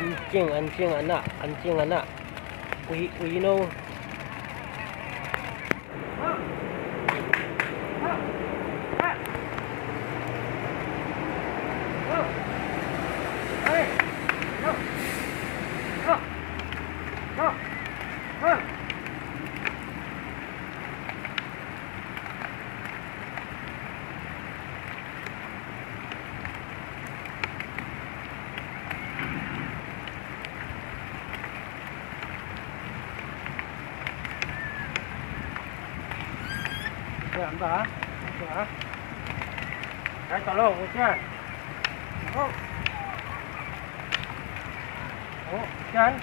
Anjing anak. We know. Yan ba? Ito Ay, tolong, yan. Yan.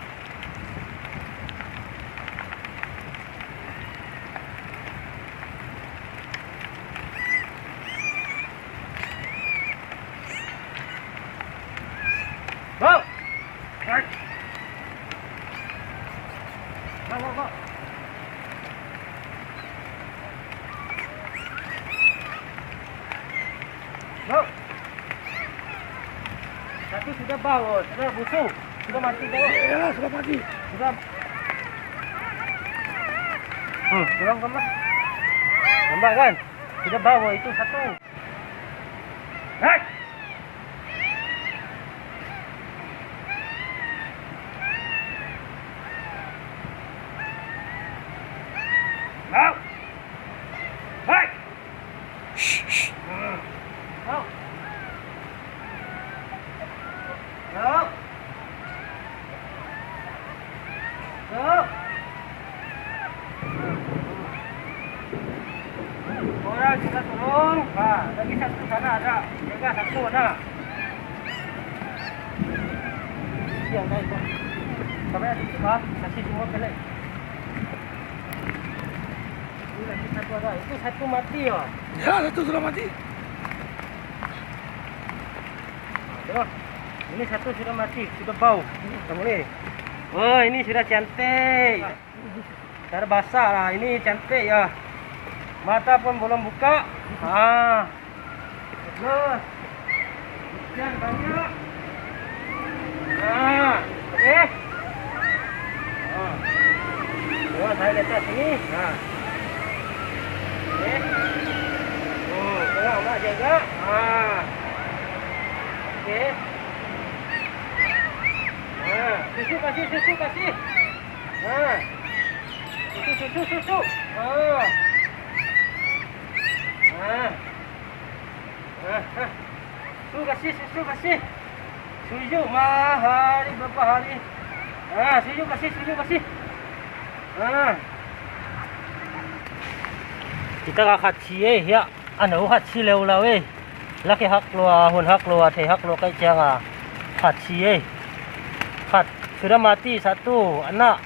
Go! Start! Go! Go! Satu sudah bau, sudah busuk, sudah mati bau. Ya, sudah mati. Sudah. Tolong gambar kan? Sudah bau itu satu. Hai! Go! Hai! Shh. Go! Go! Go! Orang kita turun. Lagi satu sana ada. Jaga satu ada. Yang dah itu. Sampai ada itu kasih semua pelik. Ini lagi satu ada. Itu satu mati ya. Ya, satu sudah mati. Tengok. Ini satu sudah mati, sudah bau. Tak boleh. Oh, ini sudah cantik. Cara basah lah. Ini cantik ya. Mata pun belum buka. Terus. Ikan banyak. Okey. Tengok saya letak sini. Okey. Tengok mak jaga. Okey. Susu kasih. Susu. Susu kasih. Susu hari berapa hari? Susu kasih. Kita kakak cie ya. Anda uhat cie lawe. Laki hak luar, hun hak luar, teh hak luar kai jangan. Kat cie. Kat sudah mati satu anak.